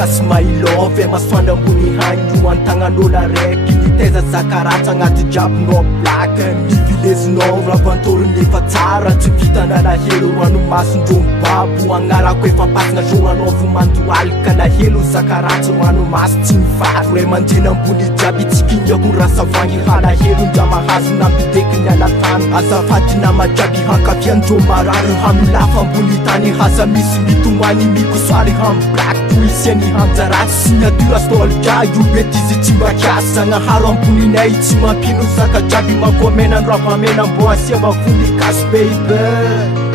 Gasy mailove masoandro ambony hanyo antagnan'olo araiky nitaiza zakaratsy agnaty jiabinao blaka nivilezinao ravantorony efa tsara tsy vitana lahelo ranomasindro mibabo agnarako efa pasina zoanao vo mandoalika lahelo zakaratsy ranomasy tsy mivato ray mandrena ambony jiaby tsikingako ny rasavagny halahelo ndra mahazo nampideky ny alatany azafady namajiaby hankafiandro marary hamilafa ambony tany haza misy mitomany mikosoary hamblak isiany hanjaratsy signature stolka io mety izy tsy mba kiasy zagnaharo amboninay tsy mampino zaka jiaby makomena ndravamena mbo asiava voly kasy baby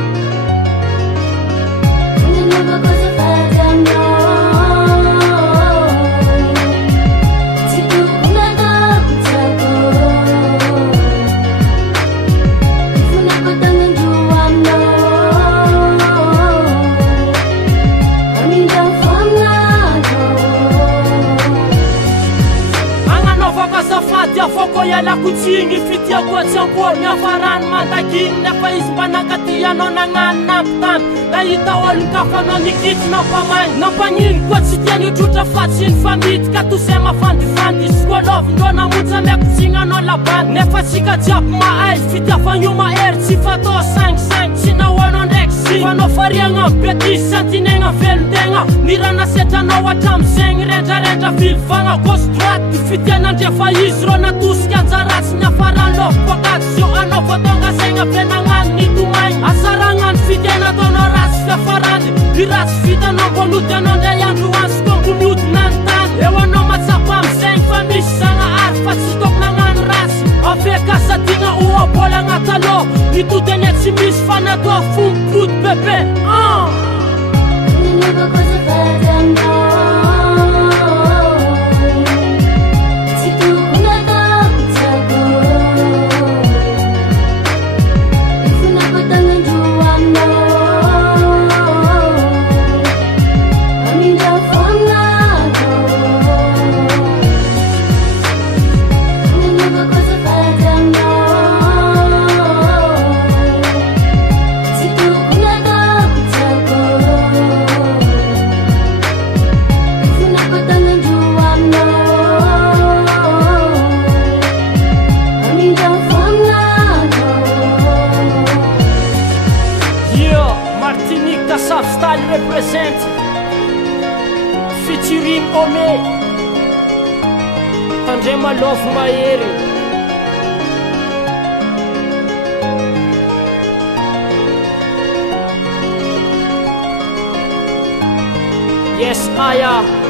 Foko yala kuchingi fitia kwa champo nyafaran mandakin na pais panakatia no nangan naptan na itawal kafano nikit na pamay na panin kwa sitiani tuta fatsin famit katusema fandi fandi skolov ndona mutsa mekusinga no laban ne fasika jap ma ai fitia fanyuma er sifato 5 sina wono nexi fano farianga beti santinenga veldenga nirana setana watam seng renta vilfanga gostrat fitia nande faisro na tuska zaras nyafaran lo pokatsio ano fotonga senga penangan nitumay asarangan fitena tonoras fefaran diras fita no bonute no deyandu asko kunut nantan ewa no matsapam seng famis sanga arfa sitok nangan ras afeka satinga uwa bola ngatalo itu denet simis fana to fum put pepe never cause a bad no Style represent featuring Ome Andrema Love Maere Yes Aya